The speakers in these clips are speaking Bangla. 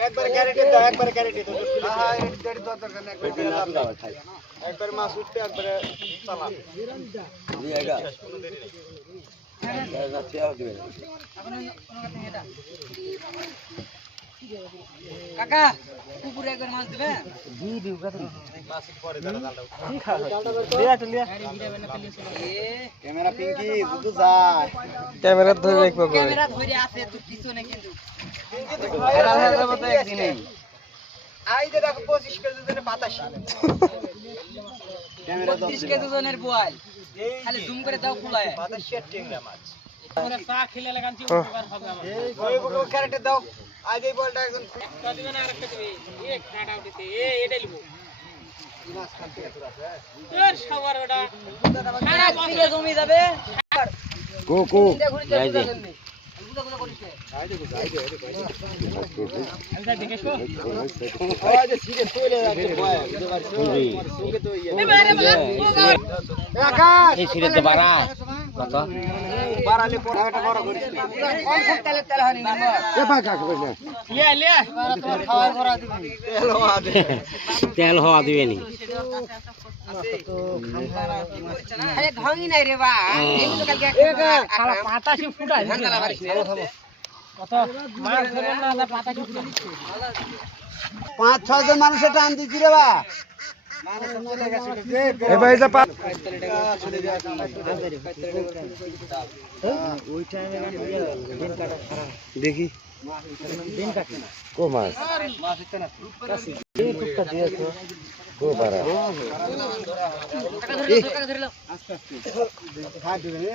একবার গ্যারেন্টি দাও একবার গ্যারেন্টি দাও হ্যাঁ এটা দেড় দশ দরকার না একবার গ্যারেন্টি দাও একবার মাছ উঠতে একবারে চালান কাকা পুকুরে একবার মাছ দেবে দি দিও কত ক্যামেরা পিঙ্কি দুধু যায় ক্যামেরা ধরে রাখব ক্যামেরা ধরে আছে তুই পিছনে কিন্তু। ভাইরাল হয়ে যাবে তো একদিনে আই যে দেখো 25 কেজি ধরে বাতাস ক্যামেরা দাও 30 কেজি ওজনের বয় খালি জুম করে দাও ফুলায় বাতাস শেট টিংরা মাছ চা খেলে লাগানছি ও। উপকার হবে আমার। ওই বুকো ক্যারেটে দাও। আজ এই বলটা একদম তা দিবে না আরেকটা দিবে। এক কাটা এ এটা লিবো। তোর সবার ওটা সারা বছর জমি যাবে। কো কো যাই দে আজ সিরে চলে যাচ্ছে ভয় সঙ্গে তো ইয়ে আকাশ এই সিরেতে বাড়া কত বাড়ালে পড়াটা বড় করিস না কম সব তেলে তেল হয়নি এ পা কাক কইনা লিয়া লিয়া খাওয়ার করা দিবি তেল হওয়া দে তেল হওয়া দিবে নি আরে ভাঙি নাই রে বা এগুলো কালকে খালা পাতা সে পাঁচ ছয় জন মানুষের টান দিচ্ছি রে বা। দেখি। কো মাছ কো পারা টাকা ধরে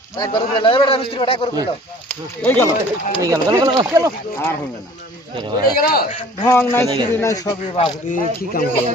একবার করে লাই মিস্ত্রি বেটা করে দাও এই গেল এই গেল গেল গেল আর হবে না ঢং নাই সিঁড়ি নাই সবই বাবুরি কি কাম করবে?